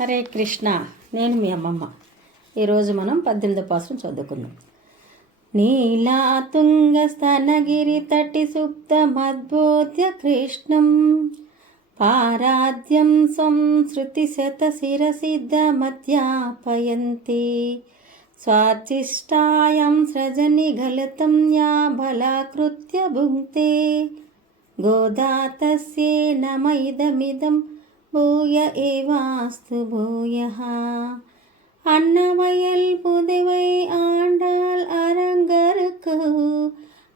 హరే కృష్ణ నేను మీ అమ్మమ్మ. ఈరోజు మనం పద్దెనిమిదో పాసం చదువుకుందాం. నీలా తుంగ స్థనగిరి తటి సుప్త మద్బోధ్య కృష్ణం. పారాధ్యం సంస్కృతి శత శిరసిద్ధ మధ్యాపయంతి. స్వాచిష్టాయం సృజని గలతం యా బలాకృత్య భుక్తే. గోదాతస్యే నమ ఇదమిదం பூய ஏவாஸ்து பூயஹா அன்னமயல் புதுவை ஆண்டாள் அரங்கருக்கு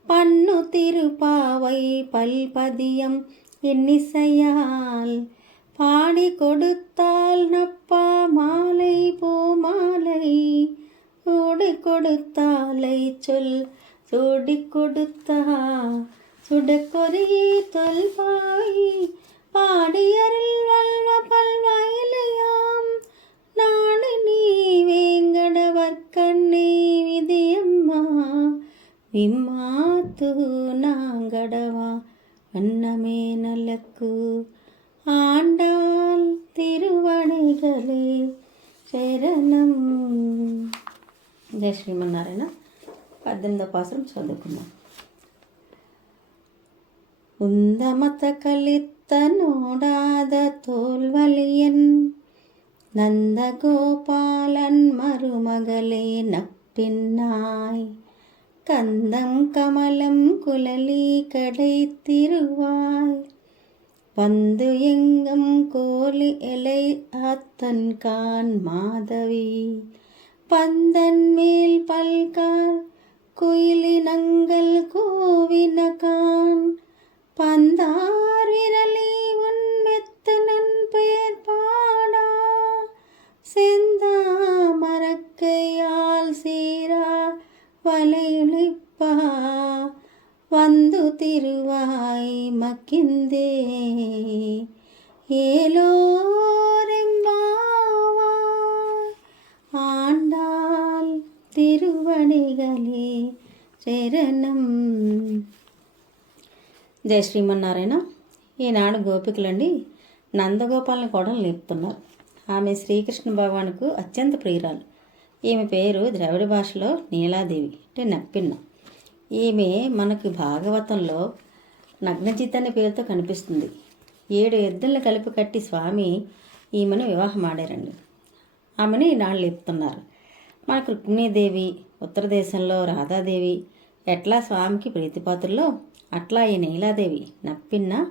பண்ணு திருப்பாவை பல்பதியம் இன்னிசையால் பாடி கொடுத்தால் நப்பா மாலை போ மாலை சூடி கொடுத்தாலை சொல் சூடி கொடுத்தா. சுடக்கொரியே தொல்பாய் பாடியரில் வல்வ பல்வயலையாம் நாடு நீ வேங்கடவர்க்கண்ணே விதியம்மா విమ్మాతు నాంగడవా అన్నమే నలకు ఆండాల్ తిరువణిగలే శరణం జయ శ్రీమన్నారాయణ పద్దెనిమిదో పాసరం చదువుకున్నాం உந்தமத்த கலித்தனோடாத தோல்வலியன் நந்தகோபாலன் மருமகளே நப்பின்னாய் கந்தம் கமலம் குலலி கடை திருவாய் வந்து எங்கும் கோலி இலை ஆத்தன் கான் மாதவி. பந்தன் மேல் பல்கார் குயிலினங்கள் கோவின கான் பந்தார் விரலே உன்மெத்த நன்பெயர் பாடா. செந்தா மரக்கையால் சீரா வலையுழைப்பா வந்து திருவாய் மக்கிந்தே ஏலோரெம்பாவா. ஆண்டாள் திருவணிகளே சரணம். జయ శ్రీమన్నారాయణ. ఈనాడు గోపికలండి నందగోపాలని కూడా లేపుతున్నారు ఆమె శ్రీకృష్ణ భగవానుకు అత్యంత ప్రియురాలు. ఈమె పేరు ద్రవిడ భాషలో నీలాదేవి అంటే నప్పిన్న. ఈమె మనకు భాగవతంలో నగ్నజిత్ అనే పేరుతో కనిపిస్తుంది. ఏడు ఎద్దులను కలిపి కట్టి స్వామి ఈమెను వివాహం ఆడారండి ఆమెను ఈనాడు లేపుతున్నారు. మనకు రుక్మిణీదేవి ఉత్తర దేశంలో రాధాదేవి ఎట్లా స్వామికి ప్రీతిపాత్రలో అట్లా ఈ నీలాదేవి నప్పిన్న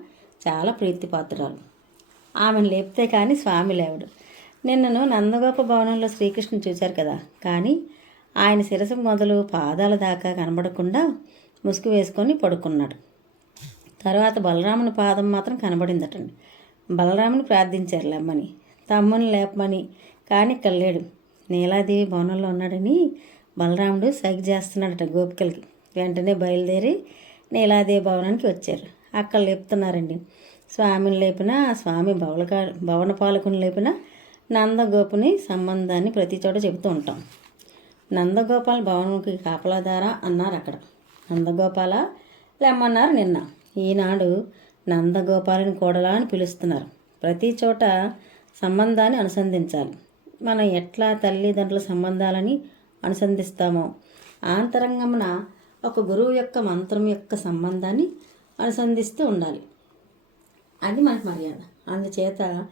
చాలా ప్రీతిపాత్రురాలు. ఆమెను లేపితే కానీ స్వామి లేవడు. నిన్నను నందగోప భవనంలో శ్రీకృష్ణుని చూశారు కదా. కానీ ఆయన శిరసు మొదలు పాదాల దాకా కనబడకుండా ముసుగు వేసుకొని పడుకున్నాడు. తర్వాత బలరాముని పాదం మాత్రం కనబడిందటండి. బలరాముని ప్రార్థించారు లేమ్మని తమ్ముని లేపమని. కానీ ఇక్కడ లేడు. నీలాదేవి భవనంలో ఉన్నాడని బలరాముడు సైగ చేస్తున్నాడట గోపికలకి. వెంటనే బయలుదేరి నీలాదేవి భవనానికి వచ్చారు. అక్కడ లేపుతున్నారండి. స్వామిని లేపిన స్వామి భవలకా భవన పాలకుని లేపిన నందగోపుని సంబంధాన్ని ప్రతి చోట చెబుతూ ఉంటాం. నందగోపాల్ భవనంకి కాపలాదార అన్నారు అక్కడ. నందగోపాల లేమన్నారు నిన్న. ఈనాడు నందగోపాలని కోడలా అని పిలుస్తున్నారు. ప్రతి చోట సంబంధాన్ని అనుసంధించాలి. మనం ఎట్లా తల్లిదండ్రుల సంబంధాలని అనుసంధిస్తామో. ఆంతరంగమున ఒక గురువు యొక్క మంత్రం యొక్క సంబంధాన్ని అనుసంధిస్తూ ఉండాలి. అది మనకు మర్యాద. అందుచేత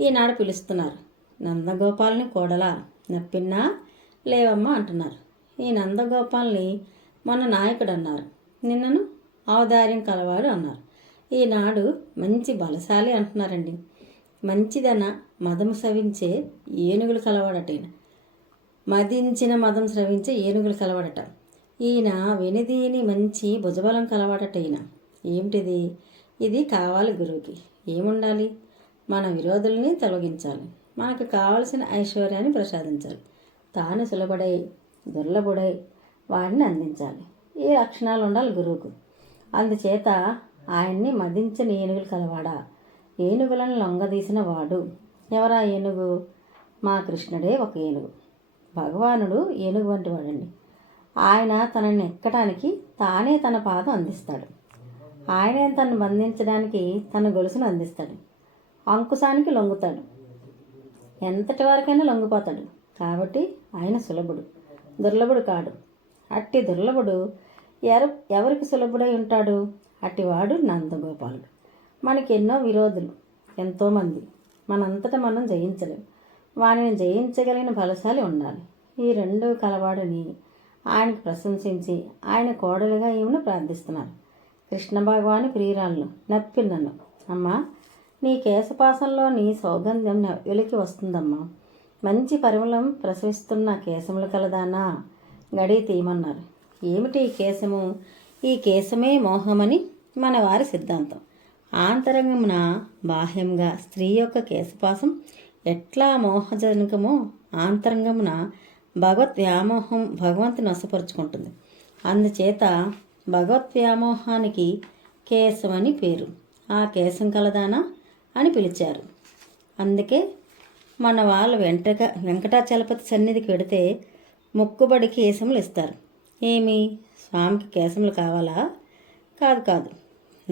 ఈనాడు పిలుస్తున్నారు నందగోపాలని కోడలా నప్పిన్నా లేవమ్మా అంటున్నారు. ఈ నందగోపాల్ని మన నాయకుడు అన్నారు నిన్నను అవదార్యం కలవాడు అన్నారు. ఈనాడు మంచి బలశాలి అంటున్నారండి. మంచిదన మదము సవించే ఏనుగులు కలవాడట ఈయన మదించిన మదం స్రవించే ఏనుగులు కలవాడట. ఈయన వెనిదీని మంచి భుజబలం కలవాడట ఈయన ఏమిటిది? ఇది కావాలి గురువుకి. ఏముండాలి? మన విరోధుల్ని తొలగించాలి. మనకు కావలసిన ఐశ్వర్యాన్ని ప్రసాదించాలి. తాను సులభడై దుర్లభుడై వాడిని అందించాలి. ఈ లక్షణాలు ఉండాలి గురువుకు. అందుచేత ఆయన్ని మదించిన ఏనుగులు కలవాడా? ఏనుగులను లొంగదీసిన వాడు ఎవరా ఏనుగు? మా కృష్ణుడే ఒక ఏనుగు. భగవానుడు ఏనుగు వంటి వాడండి. ఆయన తనని ఎక్కడానికి తానే తన పాదం అందిస్తాడు. ఆయనే తనను బంధించడానికి తన గొలుసును అందిస్తాడు. అంకుశానికి లొంగుతాడు. ఎంతటి వరకైనా లొంగిపోతాడు. కాబట్టి ఆయన సులభుడు. దుర్లభుడు కాడు. అట్టి దుర్లభుడు ఎరు ఎవరికి సులభుడై ఉంటాడు? అట్టివాడు నందగోపాలుడు. మనకి ఎన్నో విరోధులు ఎంతోమంది మనంతటా మనం జయించలేం. వానిని జయించగలిగిన బలశాలి ఉండాలి. ఈ రెండు కలవాడని ఆయనకు ప్రశంసించి ఆయన కోడలుగా ఈమెను ప్రార్థిస్తున్నారు. కృష్ణ భగవాని ప్రియురాలను నప్పి నన్ను. అమ్మా నీ కేశపాసంలోని సౌగంధ్యం వెలికి వస్తుందమ్మా. మంచి పరిమళం ప్రసవిస్తున్న కేశములు కలదానా? గడి తీయమన్నారు. ఏమిటి ఈ కేశము? ఈ కేశమే మోహమని మన వారి సిద్ధాంతం. ఆంతరంగమున బాహ్యంగా స్త్రీ యొక్క కేశపాసం ఎట్లా మోహజనకమో ఆంతరంగమున భగవత్ వ్యామోహం భగవంతుని వసపరుచుకుంటుంది అందుచేత భగవత్ వ్యామోహానికి కేశం అని పేరు. ఆ కేశం కలదానా అని పిలిచారు. అందుకే మన వాళ్ళు వెంటక వెంకటాచలపతి సన్నిధికి వెడితే మొక్కుబడి కేశములు ఇస్తారు. ఏమి? స్వామికి కేశములు కావాలా? కాదు కాదు.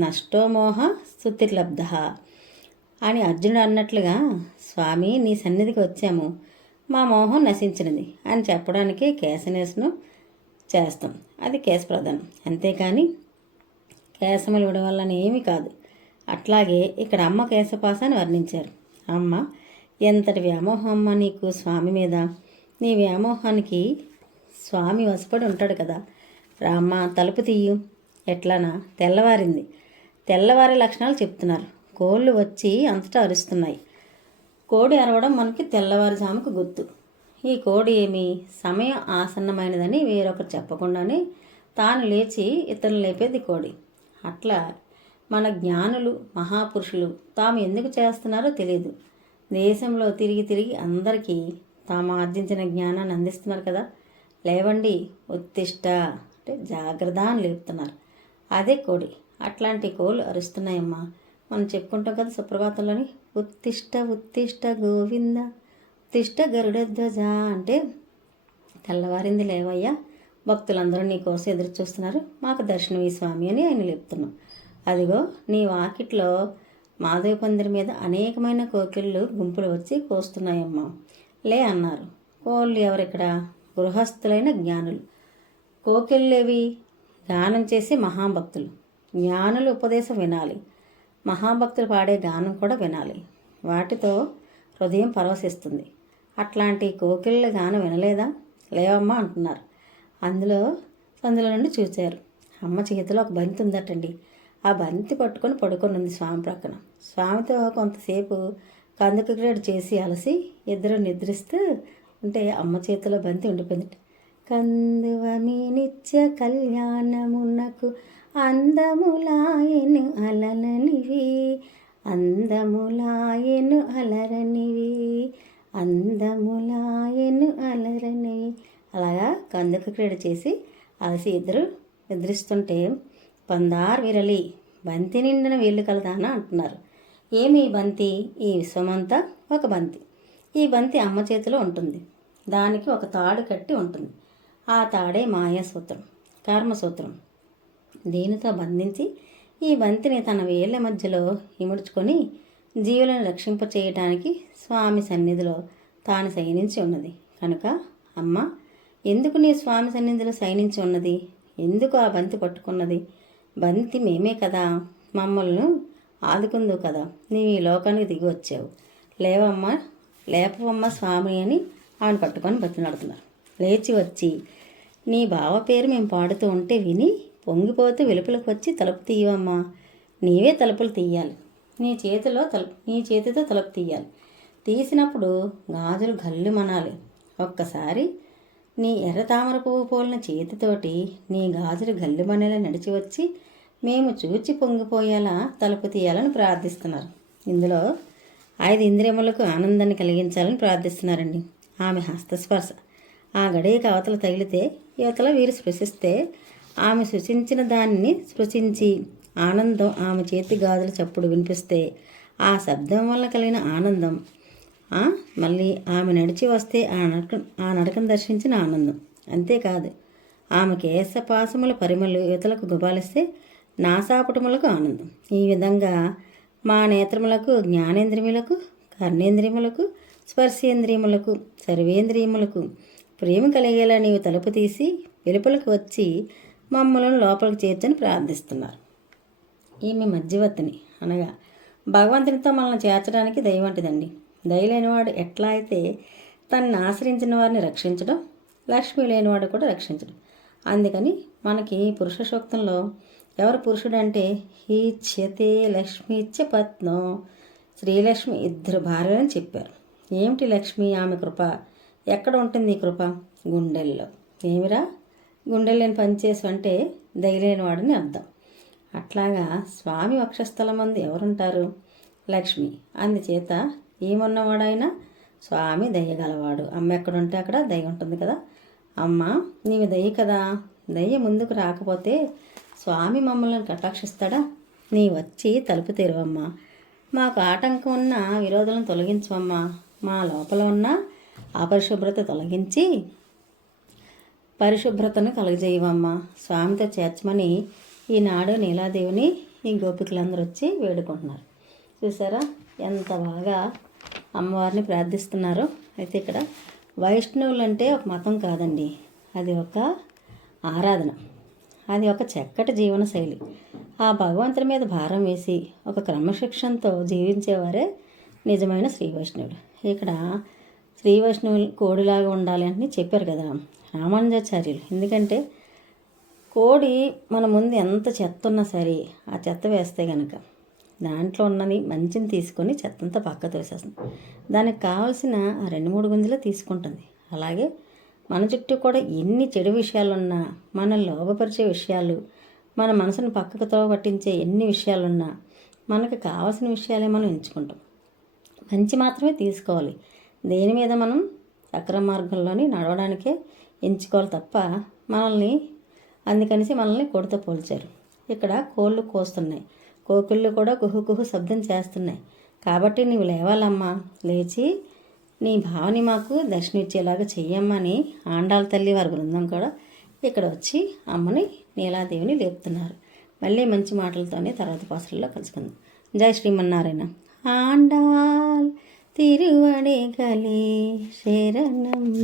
నష్టోమోహ స్థుతిర్లబ్ధ అని అర్జునుడు అన్నట్లుగా స్వామి నీ సన్నిధికి వచ్చాము. మా మోహం నశించినది అని చెప్పడానికి కేశనేసును చేస్తాం. అది కేశ ప్రధానం. అంతేకాని కేశములు ఇవ్వడం వల్ల ఏమీ కాదు. అట్లాగే ఇక్కడ అమ్మ కేశపాసాన్ని వర్ణించారు. అమ్మ ఎంతటి వ్యామోహం అమ్మ నీకు స్వామి మీద? నీ వ్యామోహానికి స్వామి వసపడి ఉంటాడు కదా. రామ్మ తలుపు తీయు. ఎట్లానా? తెల్లవారింది. తెల్లవారి లక్షణాలు చెప్తున్నారు. కోళ్ళు వచ్చి అంతటా అరుస్తున్నాయి. కోడి అరవడం మనకి తెల్లవారుజాముకు గుర్తు. ఈ కోడి ఏమి సమయం ఆసన్నమైనదని వేరొకరు చెప్పకుండానే తాను లేచి ఇతరులు లేపేది కోడి. అట్లా మన జ్ఞానులు మహాపురుషులు తాము ఎందుకు చేస్తున్నారో తెలియదు దేశంలో తిరిగి తిరిగి అందరికీ తాము ఆర్జించిన జ్ఞానాన్ని అందిస్తున్నారు కదా. లేవండి ఉత్తిష్ట అంటే జాగ్రత్త అని లేపుతున్నారు. అదే కోడి. అట్లాంటి కోళ్ళు అరుస్తున్నాయమ్మా. మనం చెప్పుకుంటాం కదా సుప్రభాతంలోని. ఉత్తిష్ట ఉత్తిష్ట గోవింద. ఉత్తిష్ట గరుడధ్వజ అంటే తెల్లవారింది లేవయ్యా. భక్తులందరూ నీకోసం ఎదురు చూస్తున్నారు. మాకు దర్శనం ఈ స్వామి అని ఆయన చెప్తున్నాం అదిగో నీ వాకిట్లో మాధవ పందిరి మీద అనేకమైన కోకిళ్ళు గుంపులు వచ్చి కోస్తున్నాయమ్మా. లే అన్నారు. కోళ్ళు ఎవరిక్కడ? గృహస్థులైన జ్ఞానులు. కోకిళ్ళేవి? గానం చేసి మహాభక్తులు. జ్ఞానులు ఉపదేశం వినాలి. మహాభక్తులు పాడే గానం కూడా వినాలి. వాటితో హృదయం పరవశిస్తుంది. అట్లాంటి కోకిళ్ళ గానం వినలేదా? లేవమ్మా అంటున్నారు. అందులో సందులో నుండి చూశారు అమ్మ చేతిలో ఒక బంతి ఉందటండి. ఆ బంతి పట్టుకొని పడుకొని ఉంది స్వామి ప్రక్కన. స్వామితో కొంతసేపు కందుకగ్రేడ్ చేసి అలసి ఇద్దరు నిద్రిస్తూ ఉంటే అమ్మ చేతిలో బంతి ఉండిపోయింది కందువమి నిత్య కళ్యాణమునకు అందములాయను అలలనివి అందములాయను అలరనివి అందములాయను అలరనివి. అలాగా కందుకు క్రీడ చేసి అలసి ఇద్దరు నిద్రిస్తుంటే పందార్ విరలి బంతి నిండిన వీళ్ళు కలదానా అంటున్నారు. ఏమి ఈ బంతి? ఈ విశ్వమంతా ఒక బంతి. ఈ బంతి అమ్మ చేతిలో ఉంటుంది. దానికి ఒక తాడు కట్టి ఉంటుంది. ఆ తాడే మాయాసూత్రం కర్మసూత్రం. దీనితో బంధించి ఈ బంతిని తన వేళ్ళ మధ్యలో ఇముడ్చుకొని జీవులను రక్షింప చేయటానికి స్వామి సన్నిధిలో తాను శయనించి ఉన్నది. కనుక అమ్మ ఎందుకు నీ స్వామి సన్నిధిలో శయనించి ఉన్నది? ఎందుకు ఆ బంతి పట్టుకున్నది? బంతి మేమే కదా. మమ్మల్ని ఆదుకుందు కదా. నీవు ఈ లోకానికి దిగి వచ్చావు. లేవమ్మ లేపవమ్మ స్వామి అని ఆమెను పట్టుకొని బతిలాడుతున్నారు లేచి వచ్చి నీ బావ పేరు మేము పాడుతూ ఉంటే విని పొంగిపోతే వెలుపులకు వచ్చి తలుపు తీయవమ్మా. నీవే తలుపులు తీయాలి. నీ చేతిలో తలుపు నీ చేతితో తలుపు తీయాలి. తీసినప్పుడు గాజులు గల్లు మనాలి. ఒక్కసారి నీ ఎర్ర తామర పువ్వు పోలిన చేతితోటి నీ గాజులు గల్లుమనేలా నడిచి వచ్చి మేము చూచి పొంగిపోయేలా తలుపు తీయాలని ప్రార్థిస్తున్నారు. ఇందులో ఐదు ఇంద్రియములకు ఆనందాన్ని కలిగించాలని ప్రార్థిస్తున్నారండి. ఆమె హస్తస్పర్శ. ఆ గడియకి అవతల తగిలితే యువతల వీరు స్పృశిస్తే ఆమె సృశించిన దానిని స్పృశించి ఆనందం ఆమె చేతి గాజుల చప్పుడు వినిపిస్తే ఆ శబ్దం వల్ల కలిగిన ఆనందం. మళ్ళీ ఆమె నడిచి వస్తే ఆ నడక ఆ నడకను దర్శించిన ఆనందం. అంతేకాదు ఆమె కేశపాసముల పరిమలు యువతలకు గుబాలిస్తే నాసాపుటములకు ఆనందం. ఈ విధంగా మా నేత్రములకు జ్ఞానేంద్రియములకు కర్ణేంద్రియములకు స్పర్శేంద్రియములకు సర్వేంద్రియములకు ప్రేమ కలిగేలా నీవు తలుపు తీసి వెలుపలకు వచ్చి మమ్మలను లోపలికి చేర్చని ప్రార్థిస్తున్నారు. ఈమె మధ్యవర్తిని అనగా భగవంతునితో మనల్ని చేర్చడానికి దయవంటిదండి దయలేనివాడు ఎట్లా అయితే తనని ఆశ్రయించిన వారిని రక్షించడం లక్ష్మి లేనివాడు కూడా రక్షించడం. అందుకని మనకి పురుష సూక్తంలో ఎవరు పురుషుడు అంటే ఈ చేతే లక్ష్మి ఇచ్చే పత్నం శ్రీలక్ష్మి ఇద్దరు భార్యలని చెప్పారు. ఏమిటి లక్ష్మి? ఆమె కృప. ఎక్కడ ఉంటుంది ఈ కృప? గుండెల్లో. ఏమిరా? గుండెలేని పనిచేసి అంటే దయలేనివాడని అర్థం. అట్లాగా స్వామి వక్షస్థలం మంది ఎవరుంటారు? లక్ష్మి. అందుచేత ఏమున్నవాడైనా స్వామి దయ్యగలవాడు అమ్మ ఎక్కడ ఉంటే అక్కడ దయ్య ఉంటుంది కదా. అమ్మ నీవు దయ్య కదా. దయ్య ముందుకు రాకపోతే స్వామి మమ్మల్ని కటాక్షిస్తాడా? నీ వచ్చి తలుపు తెరవమ్మా. మాకు ఆటంకం ఉన్న విరోధులను తొలగించవమ్మా. మా లోపల ఉన్న అపరిశుభ్రత తొలగించి పరిశుభ్రతను కలుగజేయవమ్మా. స్వామితో చేర్చమని ఈనాడు నీలాదేవిని ఈ గోపికలందరూ వచ్చి వేడుకుంటున్నారు. చూసారా? ఎంత బాగా అమ్మవారిని ప్రార్థిస్తున్నారో. అయితే ఇక్కడ వైష్ణవులు అంటే ఒక మతం కాదండి. అది ఒక ఆరాధన. అది ఒక చక్కటి జీవన శైలి. ఆ భగవంతుడి మీద భారం వేసి ఒక క్రమశిక్షణతో జీవించేవారే నిజమైన శ్రీ వైష్ణవుడు. ఇక్కడ శ్రీ వైష్ణవులు కోడిలాగా ఉండాలి అని చెప్పారు కదా. రామానుజాచార్యులు ఎందుకంటే కోడి మన ముందు ఎంత చెత్త ఉన్నా సరే ఆ చెత్త వేస్తే కనుక దాంట్లో ఉన్నది మంచిని తీసుకొని చెత్తంతా పక్క తోసేస్తుంది. దానికి కావాల్సిన ఆ రెండు మూడు గుంజలు తీసుకుంటుంది. అలాగే మన చుట్టూ కూడా ఎన్ని చెడు విషయాలున్నా మన లోపపరిచే విషయాలు మన మనసును పక్కకు తోబట్టించే ఎన్ని విషయాలున్నా మనకు కావాల్సిన విషయాలే మనం ఎంచుకుంటాం. మంచి మాత్రమే తీసుకోవాలి. దేని మీద మనం సక్రమ మార్గంలోని నడవడానికే ఎంచుకోవాలి తప్ప మనల్ని అందుకనేసి మనల్ని కొడుతూ పోల్చారు. ఇక్కడ కోళ్ళు కోస్తున్నాయి. కోకిళ్ళు కూడా కుహు కుహు శబ్దం చేస్తున్నాయి. కాబట్టి నీవు లేవాలమ్మా. లేచి నీ భావని మాకు దర్శనమిచ్చేలాగా చెయ్యమ్మా అని ఆండాల తల్లి వారి బృందం కూడా ఇక్కడ వచ్చి అమ్మని నీలాదేవిని లేపుతున్నారు. మళ్ళీ మంచి మాటలతోనే తర్వాత పాసులలో కలుసుకుందాం. జై శ్రీమన్నారాయణ. ఆండాల్ తిరువడే కలే శరణం.